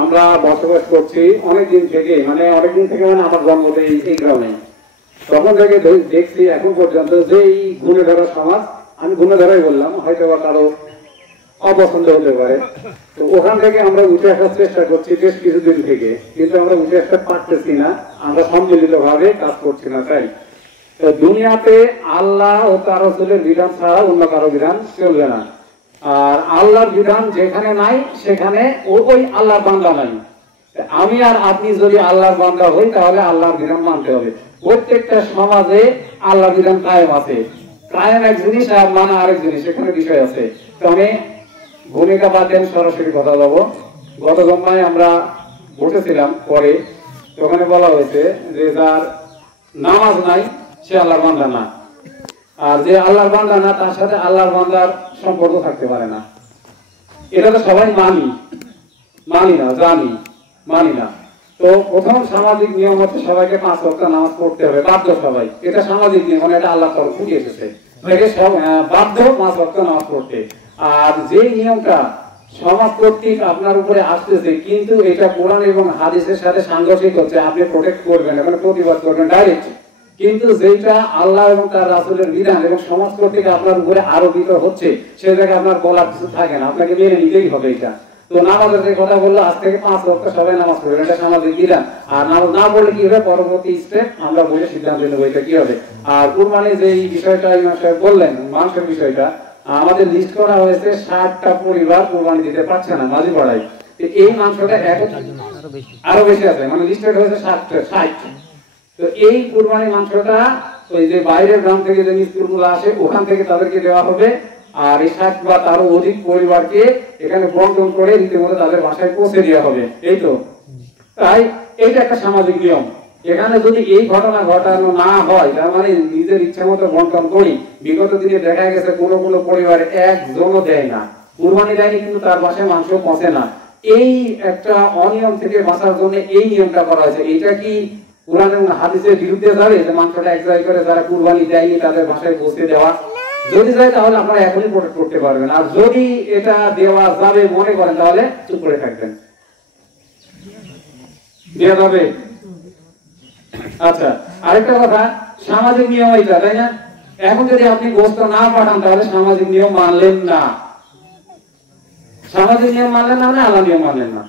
আমরা বসবাস করছি অনেকদিন থেকে, মানে আমার জন্মতে এই গ্রামে। তখন থেকে দেখছি এখন পর্যন্ত যে এই গুণে ধরা সমাজ, আমি গুণে ধরাই বললাম, হয়তো বা কারো অপছন্দ হতে পারে। তো ওখান থেকে আমরা উঠে আসার চেষ্টা করছি বেশ কিছুদিন থেকে, কিন্তু আমরা উঠে আসতে পারতেছি না। আমরা সম্মিলিত ভাবে কাজ করছি না। তাই দুনিয়াতে আল্লাহ ও তার রাসূলের বিধান ছাড়া অন্য কারো বিধান চলবে না। আর আল্লাহর বিধান যেখানে নাই সেখানে ওই আল্লাহর বান্দা নাই। আমি আর আপনি যদি আল্লাহর বান্দা হই তাহলে আল্লাহর বিধান মানতে হবে। প্রত্যেকটা সমাজে আল্লাহর বিধান কায়েম আছে। কায়েম এক জিনিস আর মানা আরেক জিনিস, এখানে বিষয় আছে। তো আমি ভূমিকা বাদ দেন, সরাসরি কথা বলবো। গত জন্মায় আমরা বসেছিলাম, পরে ওখানে বলা হয়েছে যে যার নামাজ নাই সে আল্লাহর বান্দা না, আর যে আল্লাহর বান্দা না তার সাথে আল্লাহর বান্দার সম্পর্ক থাকতে পারে না। এটা তো সবাই মানি না, মানি না। তো প্রথম সামাজিক নিয়ম হচ্ছে সবাইকে 5 ওয়াক্ত নামাজ পড়তে হবে, বাধ্য সবাই। এটা সামাজিক নিয়ম, এটা আল্লাহ তরফ থেকে এসেছে, সব বাধ্য 5 ওয়াক্ত নামাজ পড়তে। আর যে নিয়মটা সমাজ কর্তৃক আপনার উপরে আসতেছে, কিন্তু এটা কোরআন এবং হাদিসের সাথে সাংঘর্ষিক হচ্ছে, আপনি প্রোটেক্ট করবেন, মানে প্রতিবাদ করবেন ডাইরেক্ট। কিন্তু যেটা আল্লাহ এবং তার রাসূলের বিধান এবং সমাজ কর্তৃক আপনার উপরে আরোপিত হচ্ছে, সে জায়গায় আপনার বলার কিছু থাকে না, আপনাকে মেনে নিতেই হবে এটা। তো নামাজের যে কথা বললো, আজ থেকে 5 ওয়াক্ত সবাই নামাজ পড়বেন, এটা সামাজিক বিধান। আর নামাজ না পড়লে কি হবে, পরবর্তী স্টেপ আমরা বলে সিদ্ধান্ত নেবো এটা কি হবে। আর কুরবানি যে বিষয়টা ইমাম সাহেব বললেন, মাংসের বিষয়টা, আমাদের লিস্ট করা হয়েছে 60টা পরিবার কুরবানি দিতে পারছে না মাঝি পাড়ায়। এই মাংসটা আরো বেশি আছে, মানে লিস্টেড হয়েছে 60। তো এই কুরবানি মাংসটা ওই যে বাইরের গ্রাম থেকে যে মিস্ত্রিগুলো আসে ওখান থেকে তাদেরকে দেওয়া হবে। আর এই 60 বা তারও অধিক পরিবারকে এখানে বন্টন করে রীতিমতো তাদের বাসায় পৌঁছে দেওয়া হবে। এই তো, তাই এটা একটা সামাজিক নিয়ম। এখানে যদি এই ঘটনা ঘটানো না হয়, তার মানে নিজের ইচ্ছা মতো বন্টন করি। বিগত দিনে দেখা গেছে কোনো পরিবারে একজনও দেয় না, কুরবানি দেয়নি, কিন্তু তার বাসায় মাংস পৌঁছে না। এই একটা অনিয়ম থেকে বাঁচার জন্য এই নিয়মটা করা হয়েছে। এটা কি কোরআন এবং হাদিসের বিরুদ্ধে যাবে যে মাংসটা এক জায়গায় করে যারা কুরবানি দেয়নি তাদের বাসায় পৌঁছে দেওয়া? যদি যায় তাহলে আপনারা এখনই প্রোটেক্ট করতে পারবেন, আর যদি এটা দেওয়া যাবে মনে করেন তাহলে চুপ করে থাকবেন। দেওয়া যাবে। আচ্ছা, আরেকটা কথা, সামাজিক নিয়ম এটা, তাই না? এখন যদি আপনি গোশত না পাঠান তাহলে সামাজিক নিয়ম মানলেন না, সামাজিক নিয়ম মানলেন না, আল্লাহ নিয়ম মানলেন না।